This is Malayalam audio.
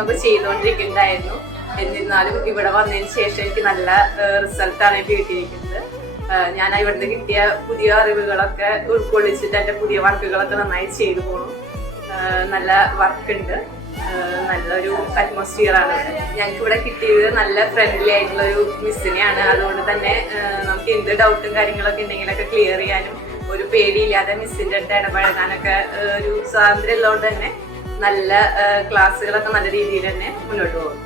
കോച്ചിങ് ഒക്കെ ചെയ്തുകൊണ്ടിരിക്കുന്നുണ്ടായിരുന്നു. എന്നിരുന്നാലും ഇവിടെ വന്നതിന് ശേഷം എനിക്ക് നല്ല റിസൾട്ടാണ് എനിക്ക് കിട്ടിയിരിക്കുന്നത്. ഞാൻ ഇവിടുന്ന് കിട്ടിയ പുതിയ അറിവുകളൊക്കെ ഉൾക്കൊള്ളിച്ചിട്ട് എൻ്റെ പുതിയ വർക്കുകളൊക്കെ നന്നായി ചെയ്തു പോകണം. നല്ല വർക്കുണ്ട്, നല്ലൊരു അറ്റ്മോസ്ഫിയർ ആണ് ഇവിടെ. ഞങ്ങൾക്ക് ഇവിടെ കിട്ടിയത് നല്ല ഫ്രണ്ട്ലി ആയിട്ടുള്ള ഒരു മിസ്സിനെയാണ്. അതുകൊണ്ട് തന്നെ നമുക്ക് എന്ത് ഡൗട്ടും കാര്യങ്ങളൊക്കെ ഉണ്ടെങ്കിലൊക്കെ ക്ലിയർ ചെയ്യാനും ഒരു പേടിയില്ലാതെ മിസ്സിൻ്റെ അടുത്ത് ഇടപഴകാനൊക്കെ ഒരു സ്വാതന്ത്ര്യം ഉള്ളതുകൊണ്ട് തന്നെ നല്ല ക്ലാസ്സുകളൊക്കെ നല്ല രീതിയിൽ തന്നെ മുന്നോട്ട് പോകും.